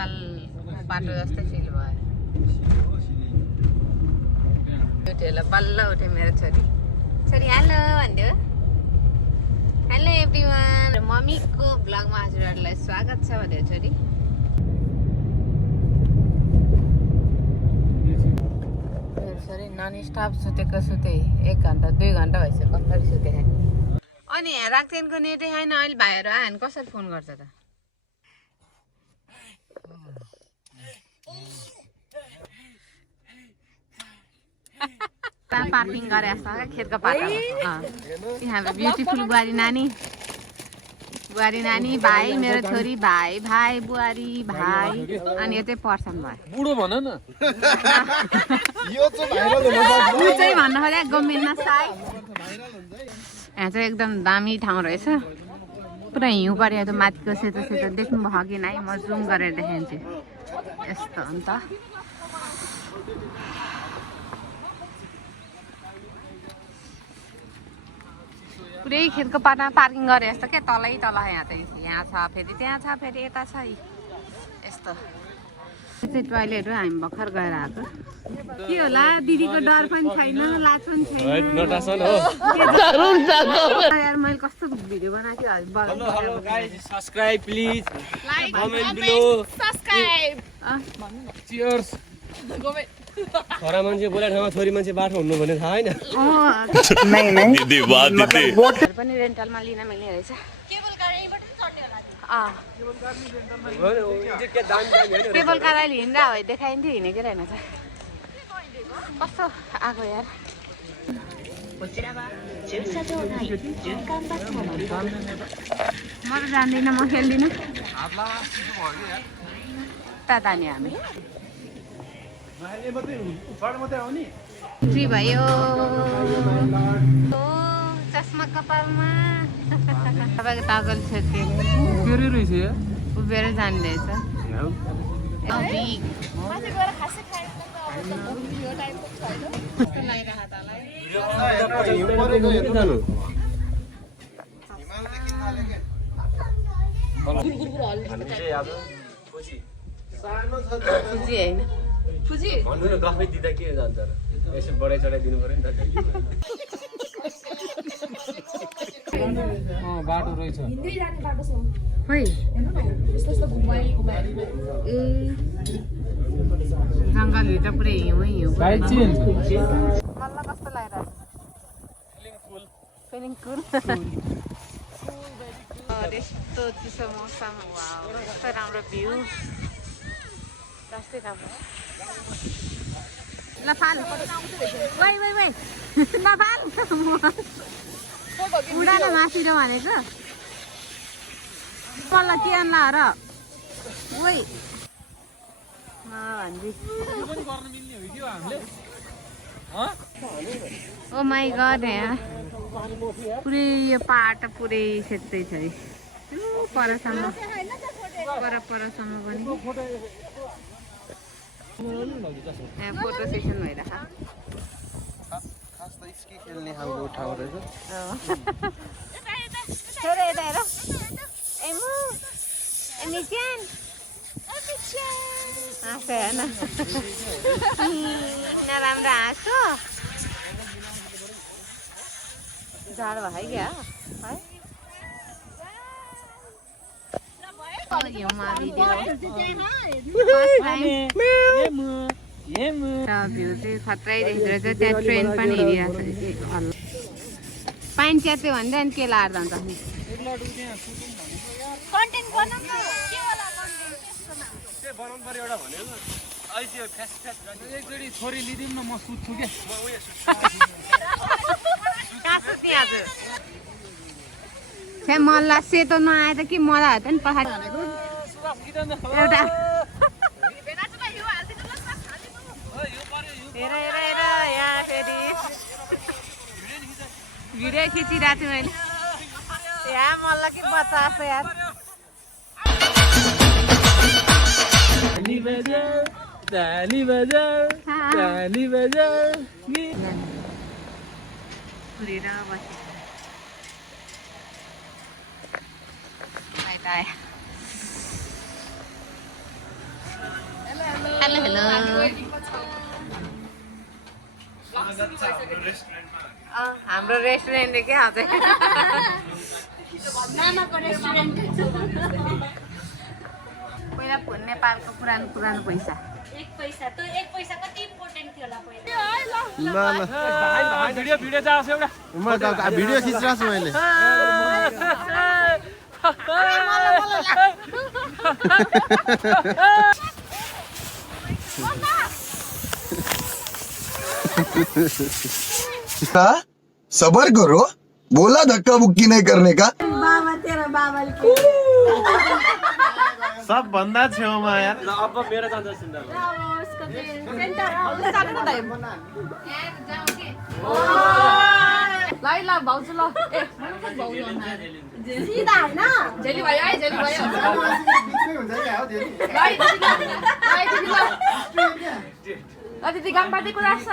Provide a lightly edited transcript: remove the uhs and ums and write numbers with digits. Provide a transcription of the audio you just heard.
नेपालको बाटो जस्तै फिल भयो। उठेला बल्ल उठे मेरो छोरी हेलो भन्दियो। हेलो एभ्रिवान, मम्मीको ब्लगमा हजुरहरूलाई स्वागत छ भन्यो छोरी। मेरो छोरी नन स्टप सुतेको सुते 1 घन्टा 2 घन्टा भइसक्यो कसरी सुते। अनि यहाँ राख्थेनको नेटै छैन, अहिले भाइहरू आयो भने कसरी फोन गर्छ त? पार्किङ गरे जस्तो खेतको पाटामा। यहाँ हाम्रो ब्युटिफुल बुहारी नानी भाइ, मेरो छोरी भाइ बुहारी भाइ, अनि यो चाहिँ पर्सन भयो। बुढो भन न। यो चाहिँ भन्नु खोजे गभर्मेन्टमा साई। यहाँ चाहिँ एकदम दामी ठाउँ रहेछ, पुरा हिउँ परेको त माथिको सेतो सेतो देख्नुभयो कि नै? म जुम गरेर देखाउँछु। यस्तो अन्त पुरै खेतको पाटामा पार्किङ गरे जस्तो क्या, तलै तल। यहाँ चाहिँ यहाँ छ, फेरि त्यहाँ छ, फेरि यता छ। यस्तो चाहिँ टोइलेट हो, हामी भर्खर गएर आएको। के होला दिदीको डर पनि छैन, लाज पनि छैन। यार मैले कस्तो भिडियो बनाएको थिएँ। Subscribe please, comment below, subscribe. Cheers. छोरा मान्छे बोलाएको ठाउँमा छोरी मान्छे बाठो हुनु भने थाहा छैन। पनि रेन्टलमा लिन मिल्ने रहेछ। केबल कार अहिले हिँड्दा हो, देखाइन्थ्यो हिँडेकै रहेन छ। कस्तो आएको यार। म त जान्दिनँ, म खेल्दिनँ। तातानी हामी फ्री भयो। चस्मा कपालमा तपाईँको तागल छेके उभिएर जाँदैछ। फुजी होइन, फुजी भन्नु न, गफै दिँदा के जान्छ र? यसो बढाइ चढाइ दिनु पर्यो नि त। बाटो रहेछ खोइ जङ्गलभित्र पुरै हिउँ हिउँ। मलाई कस्तो लागिरहेको? फिलिङ कुल। यस्तो चिसो मौसम, वाउ कस्तो राम्रो भ्यू, कस्तै राम्रो। ल फाल वै नफाल, उडान मासिर भनेको पल्ल के अन्ला र वै भन्दै। ओ माई गड, यहाँ पुरै यो पाहाड पुरै सेतै छ। परसम्म परसम्म पनि यहाँ फोटो सेसन भइरहेको। खेल्ने खालको ठाउँ रहेछ। राम्रो हाँसो जाडो भयो क्या है। भ्यू चाहिँ खत्रै देख्दो रहेछ। त्यहाँ ट्रेन पनि हिँडिरहेको छ। पानी च्यात्यो भने चाहिँ के लाएर जान्छ? छोरी लिदिउँ न, म सुत्छु क्या। मलाई सेतो नआए त के मजा हो त नि पहाड एउटा। हेर यहाँ फेरि भिडियो खिचिरहेको थिएँ मैले। यहाँ मलाई के बचाएको छ यार। हेलो हेलो हाम्रो रेस्टुरेन्ट के अझै पहिला नेपालको पुरानो पुरानो पैसा भिडियो खिचिरहेको छु मैले सबर करो बोला धक्का बुक्की नहीं करने का सबभन्दा छेउमा यार जेली भयो है जेली भयो दिदी गाम पार्टीको राख्छ